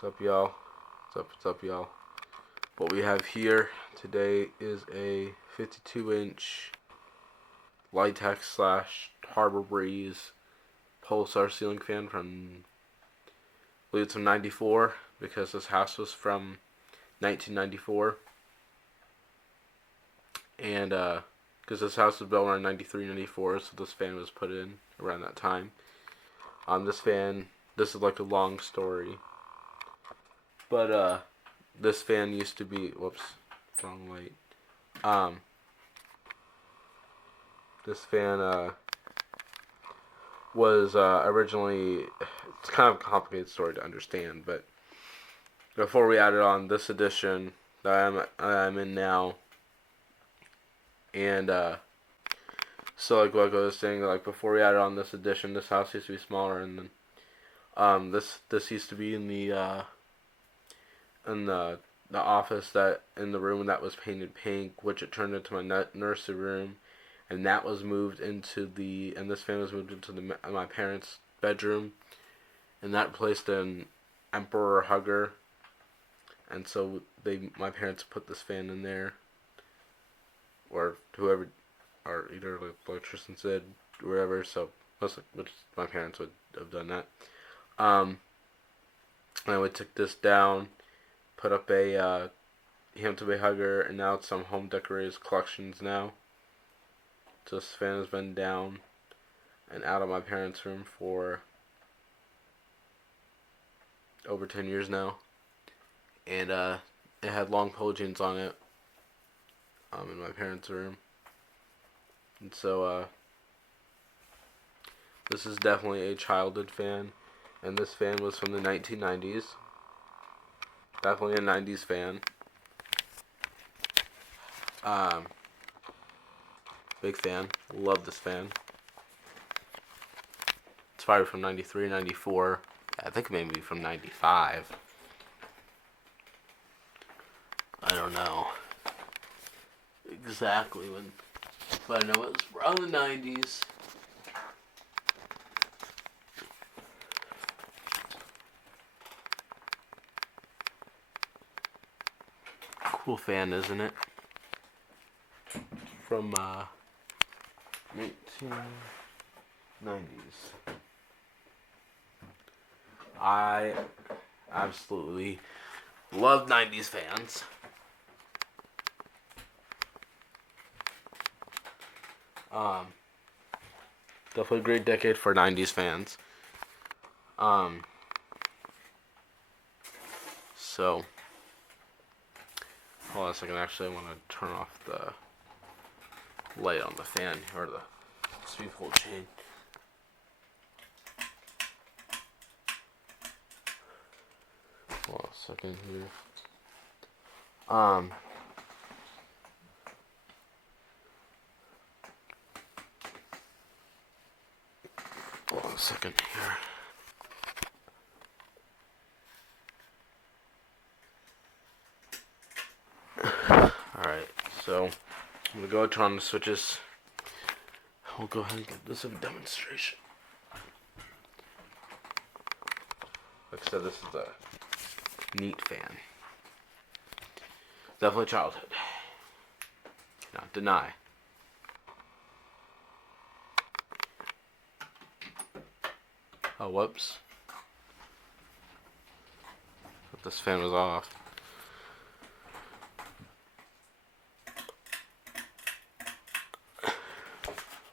What's up, y'all? What's up, y'all? What we have here today is a 52-inch Litex slash Harbor Breeze Pulsar ceiling fan from, I believe it's from 94, because this house was from 1994. And, because this house was built around 93, 94, so this fan was put in around that time. This is like a long story. But, this fan used to be, whoops, wrong light. This fan, was, originally, it's kind of a complicated story to understand, but before we added on this edition that I'm in now, and, so like what I was saying, like before we added on this edition, this house used to be smaller, and then, this used to be in the office in the room that was painted pink, which it turned into my nursery room, and that was moved into and this fan was moved into my parents' bedroom, and that placed an Emperor Hugger, and so my parents put this fan in there, or whoever, or either the electrician said, wherever, so which my parents would have done that. And we took this down, put up a Hampton Bay Hugger, and now it's some Home Decorators Collections now. So this fan has been down and out of my parents' room for over 10 years now. And it had long pole jeans on it in my parents' room. And so this is definitely a childhood fan. And this fan was from the 1990s. Definitely a 90s fan. Big fan. Love this fan. It's probably from 93, 94. I think maybe from 95. I don't know exactly when, but I know it was around the 90s. Cool fan, isn't it? From 1990s. I absolutely love 90s fans. Definitely a great decade for 90s fans. So, hold on a second. Actually, I want to turn off the light on the fan, or the speed pull chain. Hold on a second here. Hold on a second here. Alright, so I'm going to go turn on the switches. We'll go ahead and give this a demonstration. Like I said, this is a neat fan. Definitely childhood. Not deny. Oh, whoops. But this fan was off.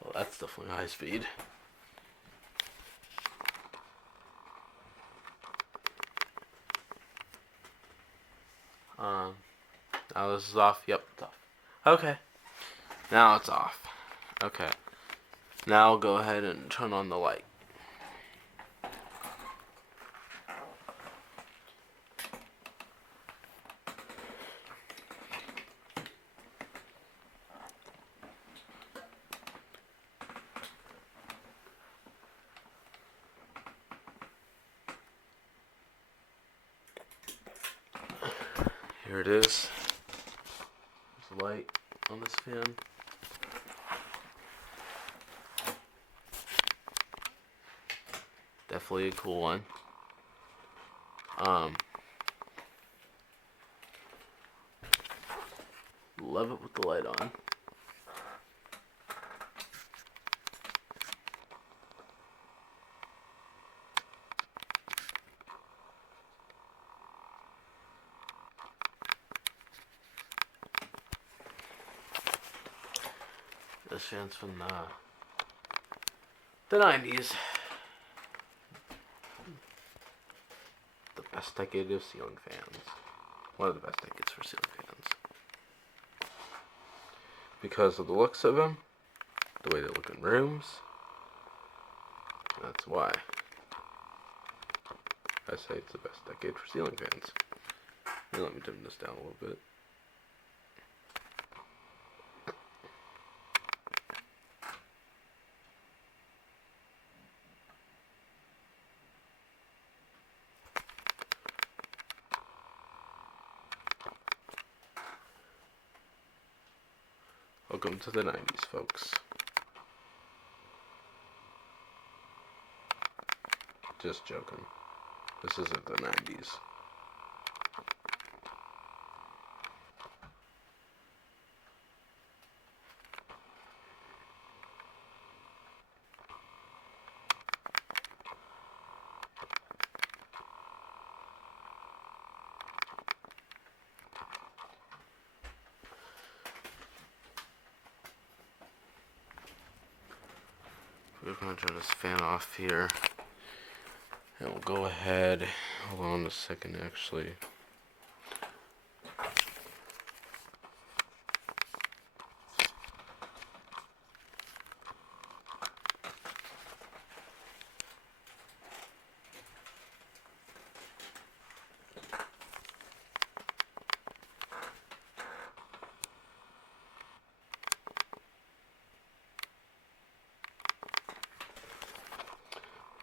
Well, that's definitely high speed. Now this is off. Yep, it's off. Okay. Now it's off. Okay. Now I'll go ahead and turn on the light. Here it is. There's the light on this fan. Definitely a cool one. love it with the light on. This fan's from the 90s. The best decade of ceiling fans. One of the best decades for ceiling fans. Because of the looks of them, the way they look in rooms. That's why I say it's the best decade for ceiling fans. Now let me dim this down a little bit. Welcome to the 90s, folks. Just joking. This isn't the 90s. We're going to turn this fan off here. And we'll go ahead. Hold on a second, actually.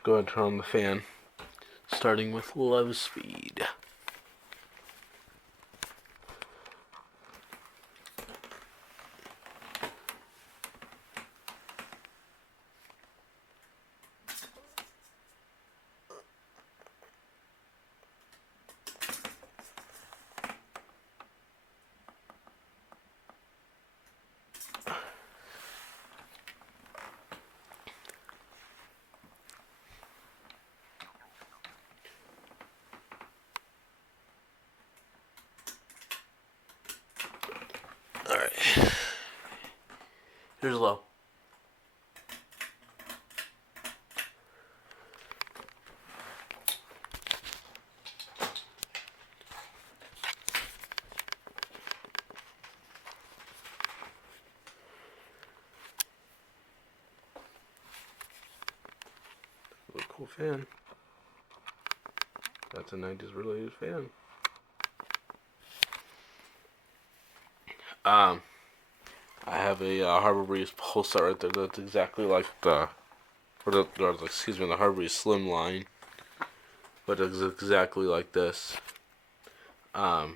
Go ahead and turn on the fan. Starting with low speed. Alright. Here's low. Really cool fan. That's a 90s related fan. I have a Harbor Breeze Pulsar right there. That's exactly like the Harbor Breeze Slim line, but it's exactly like this. I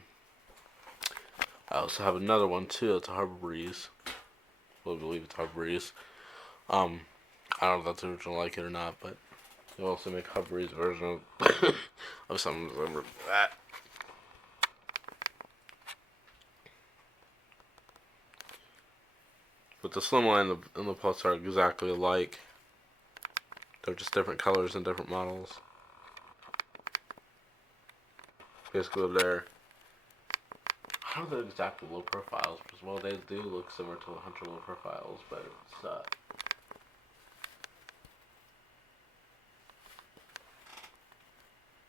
also have another one too. It's a Harbor Breeze. I believe it's Harbor Breeze. I don't know if that's the original like it or not, but they also make Harbor Breeze version of something like that. But the Slimline and the Pulsar are exactly alike. They're just different colors and different models. Basically, they're, I don't know the exact low profiles, because well, they do look similar to the Hunter low profiles, but it's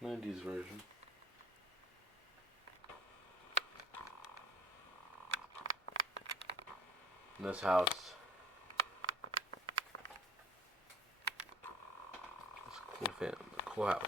90s version. In this house, it's a cool fan, a cool house.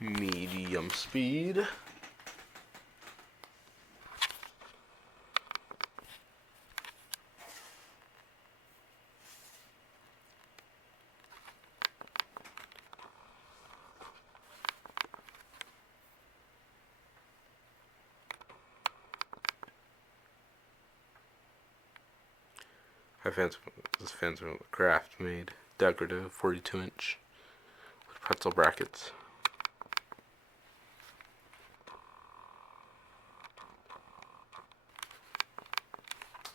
Medium. medium speed. This fan's from the Craft made decorative 42-inch with pretzel brackets.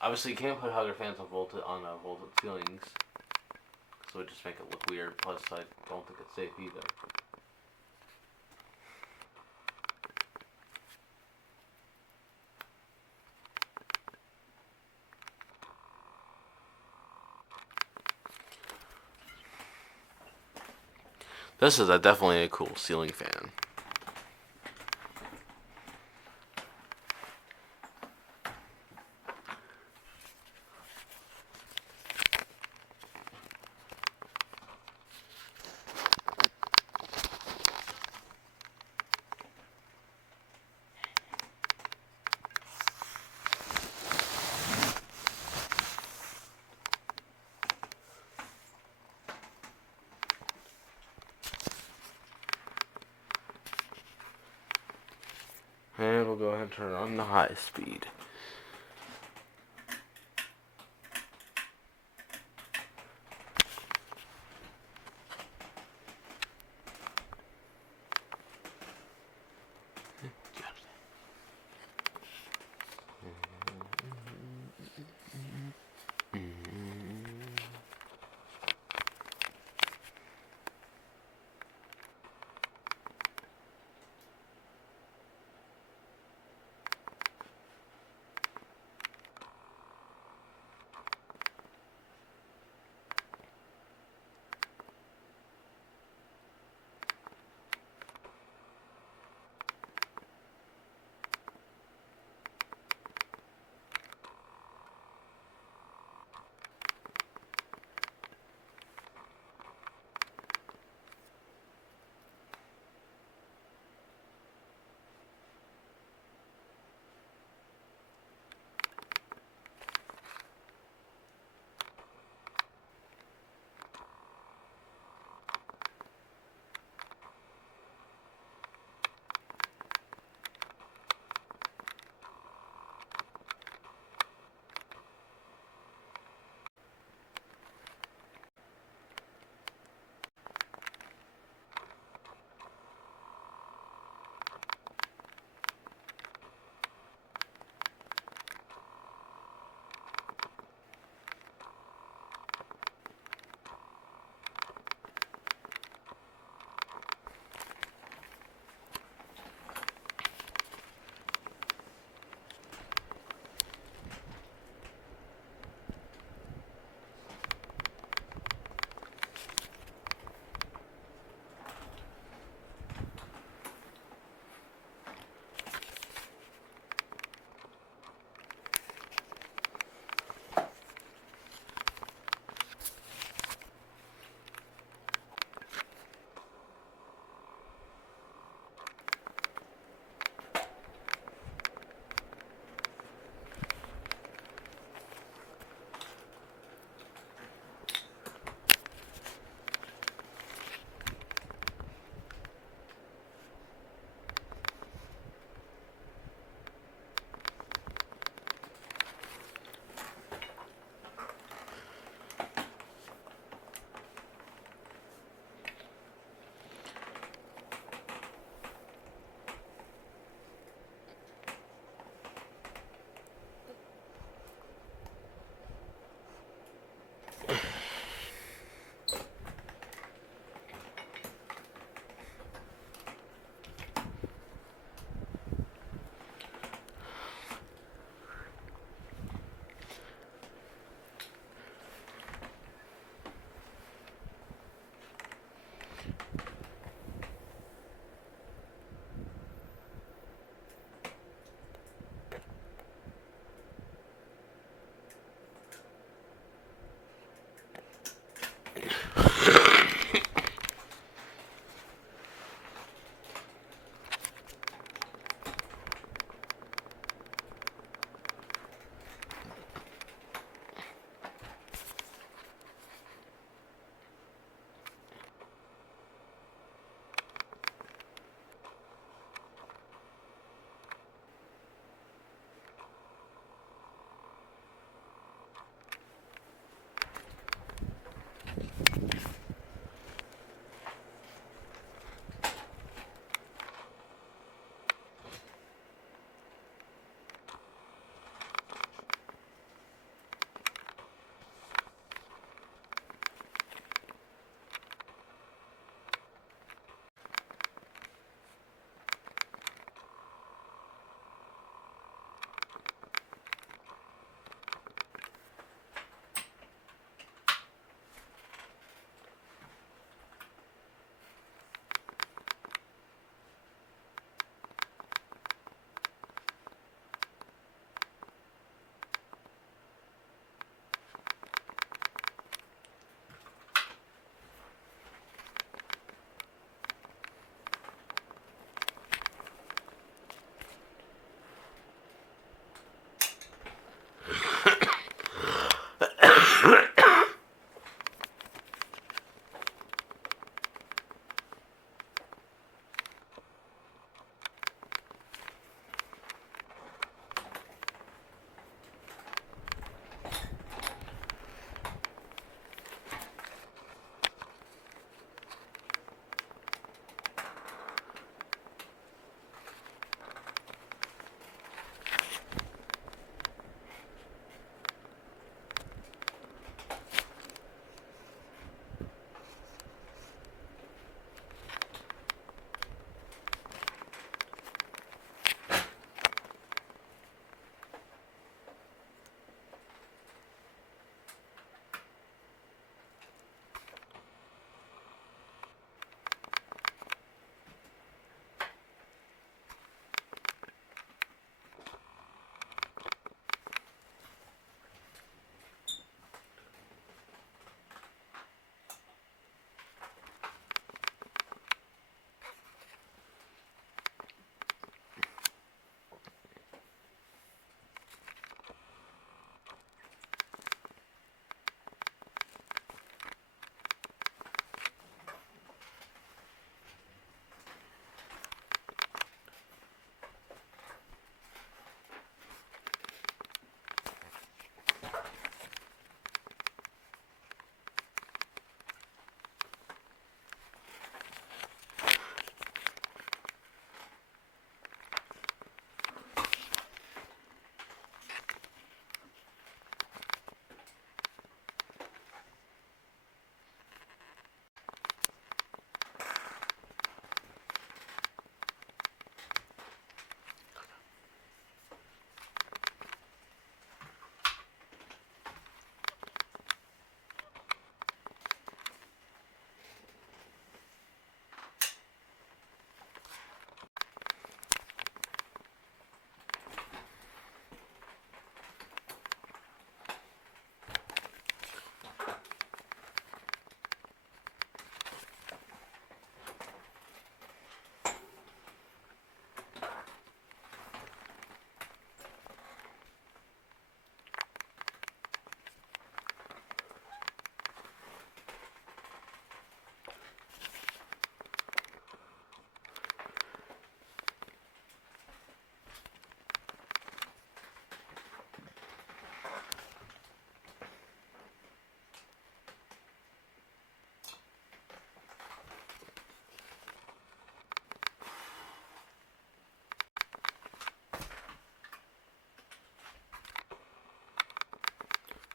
Obviously, you can't put hugger fans on vaulted ceilings, so it just make it look weird. Plus, I don't think it's safe either. This is definitely a cool ceiling fan. And we'll go ahead and turn on the high speed.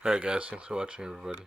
Alright, guys. Thanks for watching, everybody.